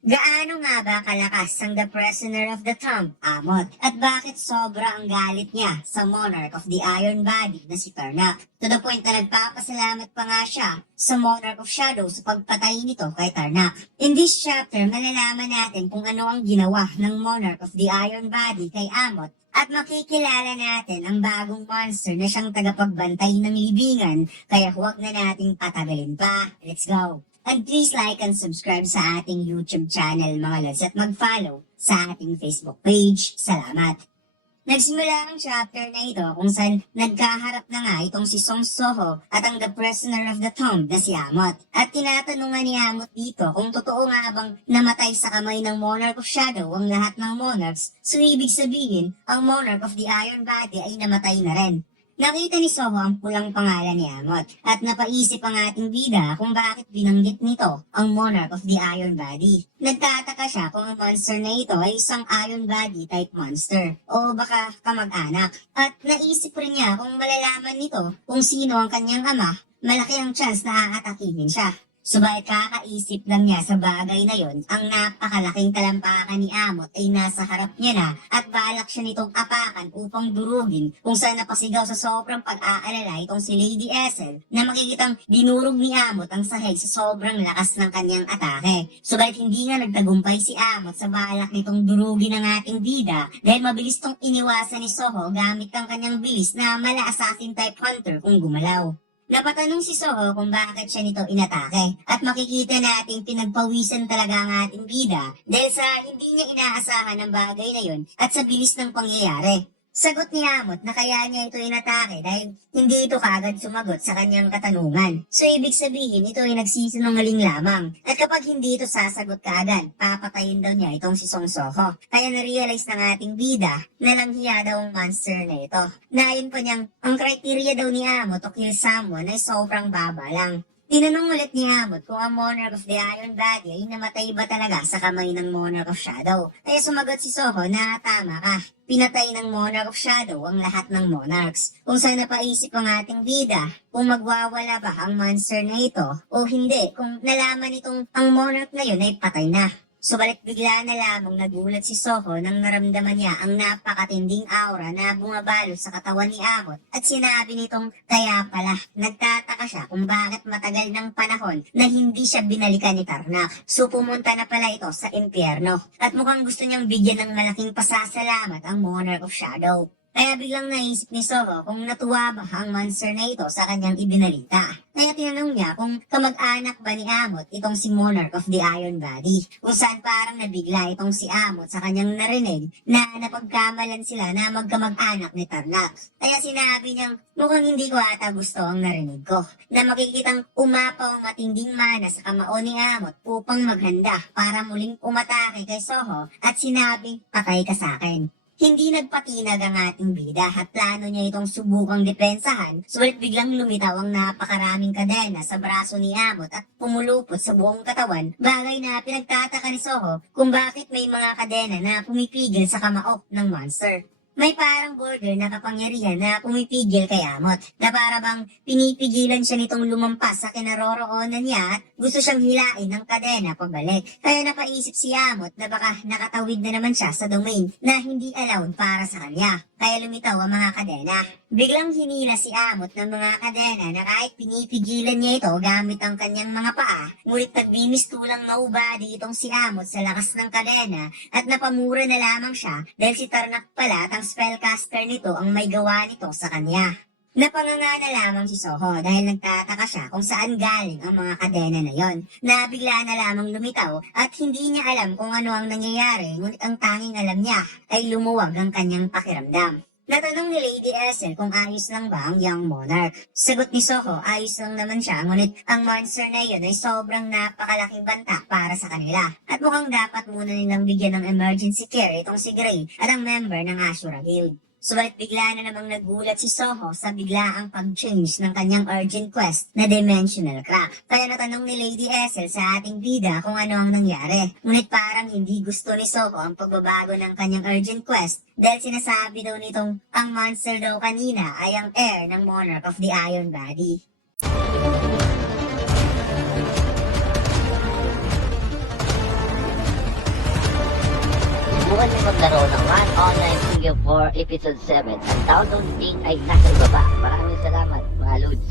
Gaano nga ba kalakas ang the prisoner of the thumb, Amot? At bakit sobra ang galit niya sa monarch of the Iron Body na si Tarnak? To the point na nagpapasalamat pa nga siya sa Monarch of Shadow sa pagpatay nito kay Tarnak. In this chapter, malalaman natin kung ano ang ginawa ng Monarch of the Iron Body kay Amot at makikilala natin ang bagong monster na siyang tagapagbantay ng libingan, kaya huwag na nating patagalin pa. Let's go! And please like and subscribe sa ating YouTube channel mga lods at mag-follow sa ating Facebook page. Salamat! Nagsimula ang chapter na ito kung saan nagkaharap na nga itong si Song Soho at ang the prisoner of the tomb na si Amot. At tinatanungan ni Amot dito kung totoo nga bang namatay sa kamay ng Monarch of Shadow ang lahat ng monarchs, so ibig sabihin ang Monarch of the Iron Body ay namatay na rin. Nakita ni Soho ang pulang pangalan ni Amot at napaisip ang ating bida kung bakit binanggit nito ang Monarch of the Iron Body. Nagtataka siya kung ang monster na ito ay isang Iron Body type monster o baka kamag-anak. At naisip rin niya kung malalaman nito kung sino ang kanyang ama, malaki ang chance na aatakihin siya. Subalit kakaisip lang niya sa bagay na yon, ang napakalaking talampakan ni Amot ay nasa harap niya na at balak siya nitong apakan upang durugin kung saan napasigaw sa sobrang pag-aalala itong si Lady Ethel na makikitang dinurog ni Amot ang sahig sa sobrang lakas ng kanyang atake. Subalit hindi nga nagtagumpay si Amot sa balak nitong durugin ang ating bida dahil mabilis tong iniwasan ni Soho gamit ang kanyang bilis na mala assassin type hunter kung gumalaw. Napatanong si Soho kung bakit siya nito inatake at makikita nating pinagpawisan talaga ang ating bida dahil sa hindi niya inaasahan ang bagay na yon at sa bilis ng pangyayari. Sagot ni Amot na kaya niya ito inatake dahil hindi ito kagad sumagot sa kanyang katanungan. So ibig sabihin ito ay nagsisinungaling lamang at kapag hindi ito sasagot kagad, papatayin daw niya itong si Song Soho. Kaya na-realize ng ating bida na langhiya daw ang monster na ito. Nayon pa niyang ang criteria daw ni Amot to kill someone ay sobrang baba lang. Tinanong ulit ni Amot kung ang Monarch of the Iron Body ay namatay ba talaga sa kamay ng Monarch of Shadow. Kaya sumagot si Soho na tama ka. Pinatay ng Monarch of Shadow ang lahat ng monarchs. Kung saan napaisip ang ating bida, kung magwawala ba ang monster na ito o hindi, kung nalaman itong ang monarch na yun ay patay na. Subalit bigla na lamang nagulat si Soho nang naramdaman niya ang napakatinding aura na bumabalo sa katawan ni Amot at sinabi nitong kaya pala nagtataka siya kung bakit matagal ng panahon na hindi siya binalikan ni Tarnak. So pumunta na pala ito sa impyerno at mukhang gusto niyang bigyan ng malaking pasasalamat ang Monarch of Shadow. Kaya biglang naisip ni Soho kung natuwa ba ang monster na ito sa kanyang ibinalita. Kaya tinanong niya kung kamag-anak ba ni Amot itong si Monarch of the Iron Body. Kung saan parang nabigla itong si Amot sa kanyang narinig na napagkamalan sila na magkamag-anak ni Tarnak. Kaya sinabi niyang mukhang hindi ko ata gusto ang narinig ko. Na makikitang umapaw ang matinding mana sa kamao ni Amot upang maghanda para muling umatake kay Soho at sinabing patay ka sa akin. Hindi nagpatinag ang ating bida at plano niya itong subukang depensahan, subalit biglang lumitaw ang napakaraming kadena sa braso ni Amot at pumulupot sa buong katawan, bagay na pinagtataka ni Soho kung bakit may mga kadena na pumipigil sa kamao ng monster. May parang border na kapangyarihan na pumipigil kay Amot, na para bang pinipigilan siya nitong lumampas sa kinaroroonan niya at gusto siyang hilain ng kadena pabalik. Kaya napaisip si Amot na baka nakatawid na naman siya sa domain na hindi allowed para sa kanya. Kaya lumitaw ang mga kadena. Biglang hinila si Amot ng mga kadena na kahit pinipigilan niya ito gamit ang kanyang mga paa, ngunit nagbimistulang maubadi itong si Amot sa lakas ng kadena at napamura na lamang siya dahil si Tarnak pala at ang spellcaster nito ang may gawa nito sa kanya. Napanganga na lamang si Soho dahil nagtataka siya kung saan galing ang mga kadena na yon. Nabigla na lamang lumitaw at hindi niya alam kung ano ang nangyayari, ngunit ang tanging alam niya ay lumuwag ang kanyang pakiramdam. Natanong ni Lady Ethel kung ayos lang ba ang young monarch. Sagot ni Soho, ayos lang naman siya, ngunit ang monster na yun ay sobrang napakalaking banta para sa kanila. At mukhang dapat muna nilang bigyan ng emergency care itong si Gray at ang member ng Ashura Guild. Subalit bigla na namang nagulat si Soho sa biglaang pag-change ng kanyang urgent quest na dimensional crack. Kaya natanong ni Lady Ethel sa ating bida kung ano ang nangyari. Ngunit parang hindi gusto ni Soho ang pagbabago ng kanyang urgent quest dahil sinasabi daw nitong ang monster daw kanina ay ang heir ng Monarch of the Iron Body. maglaro ng One Online Studio 4 Episode 7. Ang download link ay nasa ibaba. Maraming salamat mga Lods.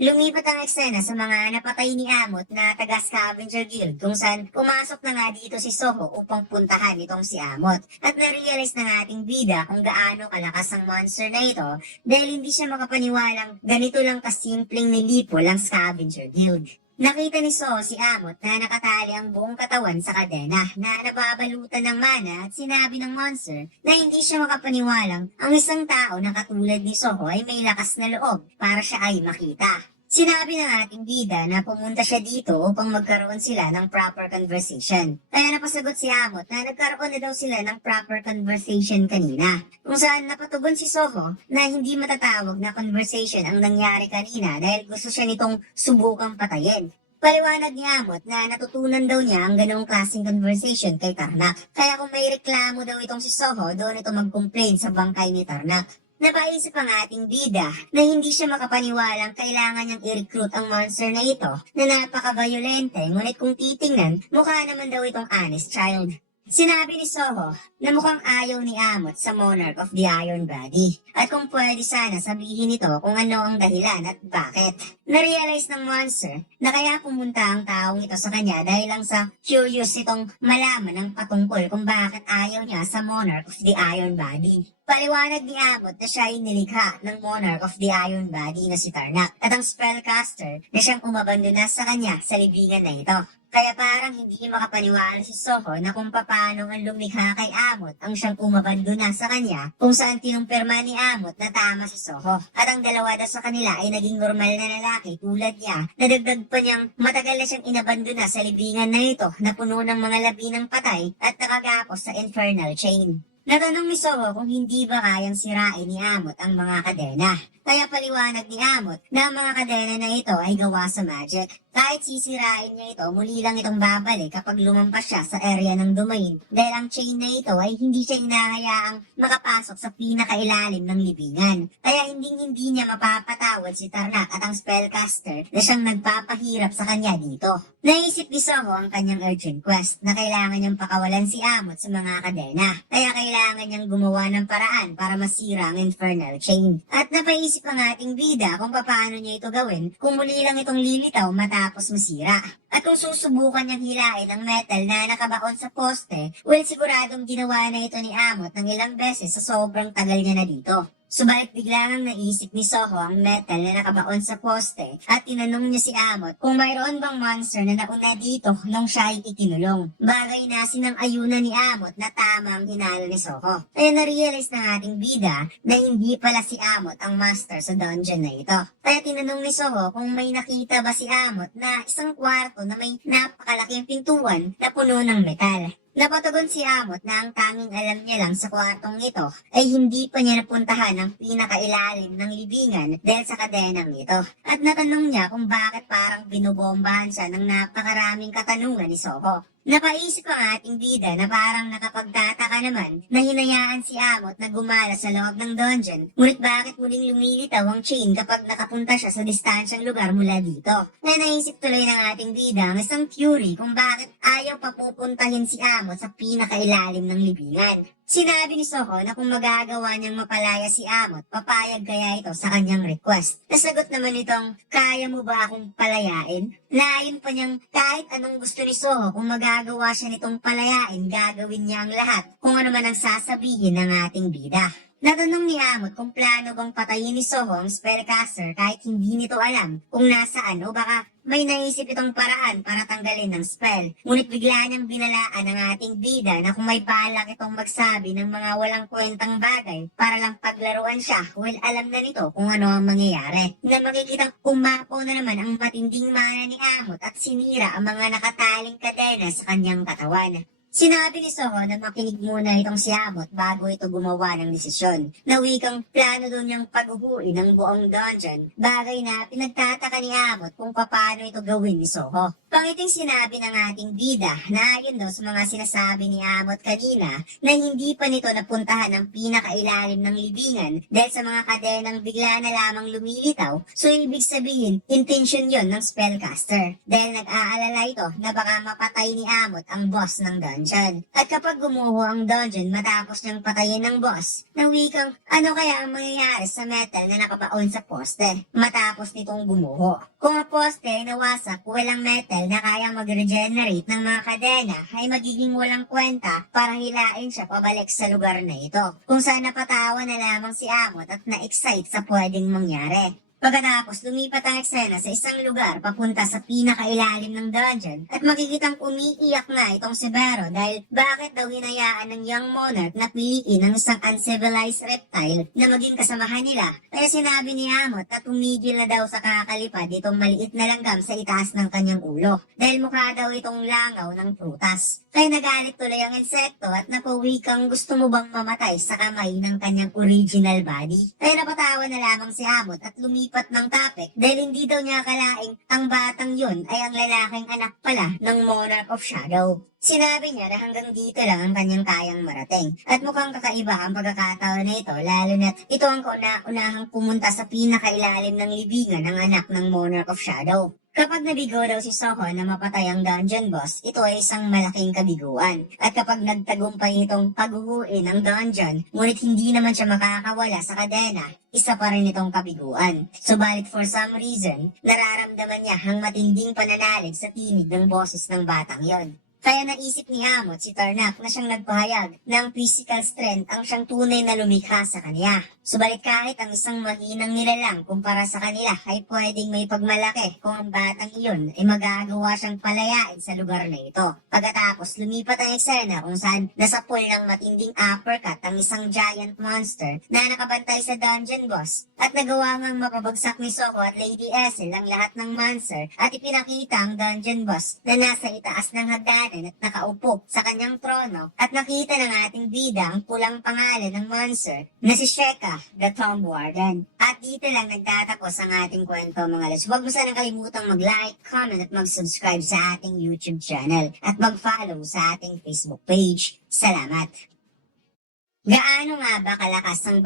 Lumipat ang eksena sa mga napatay ni Amot na taga-scavenger guild kung saan pumasok na nga dito si Soho upang puntahan itong si Amot. At na-realize ng ating bida kung gaano kalakas ang monster na ito dahil hindi siya makapaniwalang ganito lang kasimpleng nilipol ang scavenger guild. Nakita ni Soho si Amot na nakatali ang buong katawan sa kadena na nababalutan ng mana at sinabi ng monster na hindi siya makapaniwalang ang isang tao na katulad ni Soho ay may lakas na loob para siya ay makita. Sinabi ng ating bida na pumunta siya dito upang magkaroon sila ng proper conversation. Kaya napasagot si Amot na nagkaroon na daw sila ng proper conversation kanina. Kung saan napatugon si Soho na hindi matatawag na conversation ang nangyari kanina dahil gusto siya nitong subukang patayin. Paliwanag ni Amot na natutunan daw niya ang ganong klaseng conversation kay Tarnak. Kaya kung may reklamo daw itong si Soho, doon ito mag-complain sa bangkay ni Tarnak. Napaisip ang ating bida na hindi siya makapaniwalang kailangan niyang i-recruit ang monster na ito na napaka-violente, ngunit kung titingnan, mukha naman daw itong honest child. Sinabi ni Soho na mukhang ayaw ni Amot sa Monarch of the Iron Body at kung pwede sana sabihin nito kung ano ang dahilan at bakit. Narealize ng monster na kaya pumunta ang taong ito sa kanya dahil lang sa curious itong malaman ng patungkol kung bakit ayaw niya sa Monarch of the Iron Body. Paliwanag ni Amot na siya ay nilikha ng Monarch of the Iron Body na si Tarnak at ang spellcaster na siyang umabandona sa kanya sa libingan na ito. Kaya parang hindi makapaniwala si Soho na kung paano ang lumikha kay Amot ang siyang umabandona sa kanya kung saan tinumpirma ni Amot na tama si Soho. At ang dalawa daw sa kanila ay naging normal na lalaki tulad niya na dagdag pa niyang matagal na siyang inabandona sa libingan na ito na puno ng mga labi ng patay at nakagapos sa infernal chain. Natanong ni Soho kung hindi ba kayang sirain ni Amot ang mga kadena. Kaya paliwanag ni Amot na ang mga kadena na ito ay gawa sa magic. Kahit sisirain niya ito, muli lang itong babalik kapag lumampas siya sa area ng domain dahil ang chain na ito ay hindi siya hinahayaang makapasok sa pinakailalim ng libingan. Kaya hindi niya mapapatawad si Tarnak at ang spellcaster na siyang nagpapahirap sa kanya dito. Naisip ni Soho ang kanyang urgent quest na kailangan niyang pakawalan si Amot sa mga kadena. Kaya kailangan niyang gumawa ng paraan para masira ang infernal chain. At napaisip ang ating bida kung paano niya ito gawin kung muli lang itong lilitaw matapos masira. At kung susubukan niyang hilain ang metal na nakabaon sa poste, well siguradong ginawa na ito ni Amot ng ilang beses sa sobrang tagal niya na dito. Subalit biglang naisip ni Soho ang metal na nakabaon sa poste at tinanong niya si Amot kung mayroon bang monster na nauna dito nung siya ay ikinulong. Bagay na sinang-ayunan ni Amot na tama ang hinala ni Soho. Kaya na-realize ng ating bida na hindi pala si Amot ang master sa dungeon na ito. Kaya tinanong ni Soho kung may nakita ba si Amot na isang kwarto na may napakalaking pintuan na puno ng metal. Napatugon si Amot na ang tanging alam niya lang sa kwartong ito ay hindi pa niya napuntahan ang pinakailalim ng libingan dahil sa kadenang ito. At natanong niya kung bakit parang binubombahan siya ng napakaraming katanungan ni Soho. Napaisip ang ating bida na parang nakapagtataka naman na hinayaan si Amot na gumala sa loob ng dungeon, ngunit bakit muling lumilitaw ang chain kapag nakapunta siya sa distansyang lugar mula dito. Kaya naisip tuloy ng ating bida ang isang theory kung bakit ayaw papupuntahin si Amot sa pinakailalim ng libingan. Sinabi ni Soho na kung magagawa niyang mapalaya si Amot, papayag kaya ito sa kanyang request. Nasagot naman itong, kaya mo ba akong palayain? Naayon pa niyang kahit anong gusto ni Soho kung magagawa siya nitong palayain, gagawin niya ang lahat kung ano man ang sasabihin ng ating bida. Natanong ni Amot kung plano bang patayin ni Soho ang spellcaster kahit hindi nito alam kung nasaan o baka may naisip itong paraan para tanggalin ng spell. Ngunit bigla niyang binalaan ng ating bida na kung may balak itong magsabi ng mga walang kwentang bagay para lang paglaruan siya, well alam na nito kung ano ang mangyayari. Na makikitang umapaw na naman ang matinding mana ni Amot at sinira ang mga nakataling kadena sa kanyang katawan. Sinabi ni Soho na makinig muna itong si Amot bago ito gumawa ng desisyon. Na wikang plano doon niyang paghuhuin ng buong dungeon, bagay na pinagtataka ni Amot kung paano ito gawin ni Soho. Pangiting sinabi ng ating bida na ayon daw sa mga sinasabi ni Amot kanina na hindi pa nito napuntahan ang pinakailalim ng libingan dahil sa mga kadenang bigla na lamang lumilitaw, so ibig sabihin, intention yon ng spellcaster dahil nag-aalala ito na baka mapatay ni Amot ang boss ng dungeon. At kapag gumuho ang dungeon matapos niyang patayin ng boss, nawi kang ano kaya ang mangyayari sa metal na nakabaon sa poste matapos nitong gumuho. Kung ang poste ay nawasak, walang metal na kaya mag-regenerate ng mga kadena ay magiging walang kwenta para hilain siya pabalik sa lugar na ito. Kung saan napatawa na lamang si Amot at na-excite sa pwedeng mangyari. Pagkatapos, lumipat ang eksena sa isang lugar papunta sa pinakailalim ng dungeon at makikitang umiiyak nga itong si Vero dahil bakit daw hinayaan ng young monarch na piliin ang isang uncivilized reptile na maging kasamahan nila. Kaya sinabi ni Amot na tumigil na daw sa kakalipad itong maliit na langgam sa itaas ng kanyang ulo dahil mukha daw itong langaw ng prutas. Kaya nagalit tuloy ang insekto at napawi kang gusto mo bang mamatay sa kamay ng kanyang original body. Kaya napatawa na lamang si Amot at lumipat ng topic dahil hindi daw niya akalaing ang batang yun ay ang lalaking anak pala ng Monarch of Shadow. Sinabi niya na hanggang dito lang ang kanyang kayang marating. At mukhang kakaiba ang pagkakataon na ito lalo na ito ang kauna-unahang pumunta sa pinakailalim ng libingan ng anak ng Monarch of Shadow. Kapag nabigo daw si Soho na mapatay ang dungeon boss, ito ay isang malaking kabiguan. At kapag nagtagumpay itong paghuhuin ng dungeon, ngunit hindi naman siya makakawala sa kadena, isa pa rin itong kabiguan. Subalit for some reason, nararamdaman niya ang matinding pananalig sa tinig ng boses ng batang yon. Kaya naisip ni Amot si Tarnak na siyang nagpahayag ng physical strength ang siyang tunay na lumikha sa kanya. Subalit kahit ang isang mahinang nilalang kumpara sa kanila ay pwedeng may pagmalaki kung ang batang iyon ay magagawa siyang palayain sa lugar na ito. Pagkatapos lumipat ang eksena kung saan nasapol ng matinding uppercut ang isang giant monster na nakabantay sa dungeon boss at nagawa ngang mapabagsak ni Soko at Lady Essel ang lahat ng monster at ipinakita ang dungeon boss na nasa itaas ng hagdanan at nakaupo sa kanyang trono at nakita ng ating bida ang pulang pangalan ng monster na si Sheka, the Tomb Warden. At dito lang nagtatapos ang ating kwento mga lods. Huwag mo sanang kalimutang mag-like, comment at mag-subscribe sa ating YouTube channel at mag-follow sa ating Facebook page. Salamat! Gaano nga ba kalakas ang